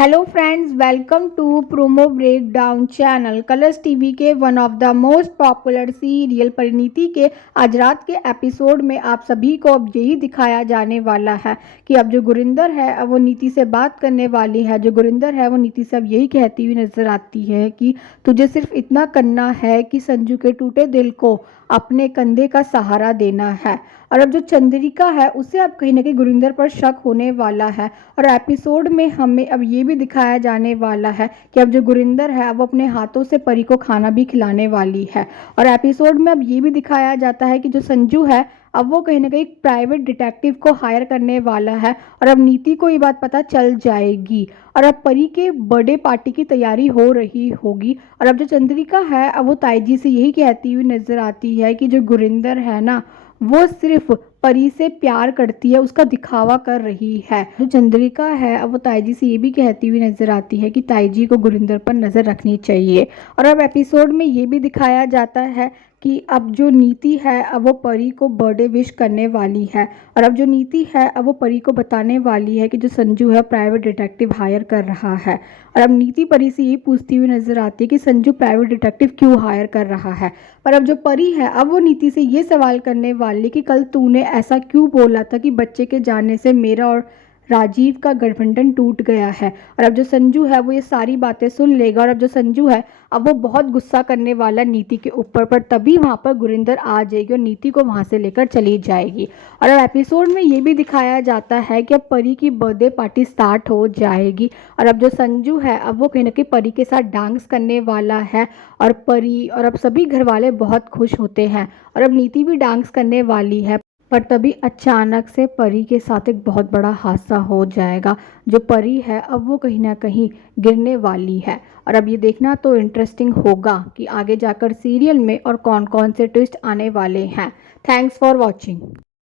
Hello friends, welcome to promo break down channel. Colors TV के one of the most popular serial Parineeti के आज रात के episode में आप सभी को अब यही दिखाया जाने वाला है कि अब जो गुरिंदर है अब वो नीति से बात करने वाली है। जो गुरिंदर है वो नीति से अब यही कहती हुई नजर आती है कि तुझे सिर्फ इतना करना है कि संजू के टूटे दिल को अपने कंधे का सहारा देना है। और अब जो चंद्रिका है उसे अब कहीं ना कहीं गुरिंदर पर शक होने वाला है और एपिसोड में हमें अब ये भी दिखाया जाने वाला है कि अब जो गुरिंदर है वो अपने हाथों से परी को खाना भी खिलाने वाली है। और एपिसोड में अब ये भी दिखाया जाता है कि जो संजू है अब वो कहीं ना कहीं प्राइवेट डिटेक्टिव को हायर करने वाला है और अब नीति को ये बात पता चल जाएगी और अब परी के बर्थडे पार्टी की तैयारी हो रही होगी। और अब जो चंद्रिका है अब वो ताईजी से यही कहती हुई नजर आती है कि जो गुरिंदर है ना वो सिर्फ परी से प्यार करती है, उसका दिखावा कर रही है। जो चंद्रिका है अब वो ताईजी से ये भी कहती हुई नजर आती है कि ताईजी को गुरिंदर पर नजर रखनी चाहिए। और अब एपिसोड में ये भी दिखाया जाता है कि अब जो नीति है अब वो परी को बर्थडे विश करने वाली है और अब जो नीति है अब वो परी को बताने वाली है कि जो संजू है प्राइवेट डिटेक्टिव हायर कर रहा है। और अब नीति परी से ये पूछती हुई नजर आती है कि संजू प्राइवेट डिटेक्टिव क्यों हायर कर रहा है। पर अब जो परी है अब वो नीति से ये सवाल करने वाली कि कल तूने ऐसा क्यों बोला था कि बच्चे के जाने से मेरा और राजीव का गठबंधन टूट गया है। और अब जो संजू है वो ये सारी बातें सुन लेगा और अब जो संजू है अब वो बहुत गुस्सा करने वाला नीति के ऊपर, पर तभी वहाँ पर गुरिंदर आ जाएगी और नीति को वहाँ से लेकर चली जाएगी। और अब एपिसोड में ये भी दिखाया जाता है कि अब परी की बर्थडे पार्टी स्टार्ट हो जाएगी और अब जो संजू है अब वो कहीं ना कहीं परी के साथ डांस करने वाला है और परी और अब सभी घर वाले बहुत खुश होते हैं और अब नीति भी डांस करने वाली है। पर तभी अचानक से परी के साथ एक बहुत बड़ा हादसा हो जाएगा। जो परी है अब वो कहीं ना कहीं गिरने वाली है और अब ये देखना तो इंटरेस्टिंग होगा कि आगे जाकर सीरियल में और कौन कौन से ट्विस्ट आने वाले हैं। Thanks for watching.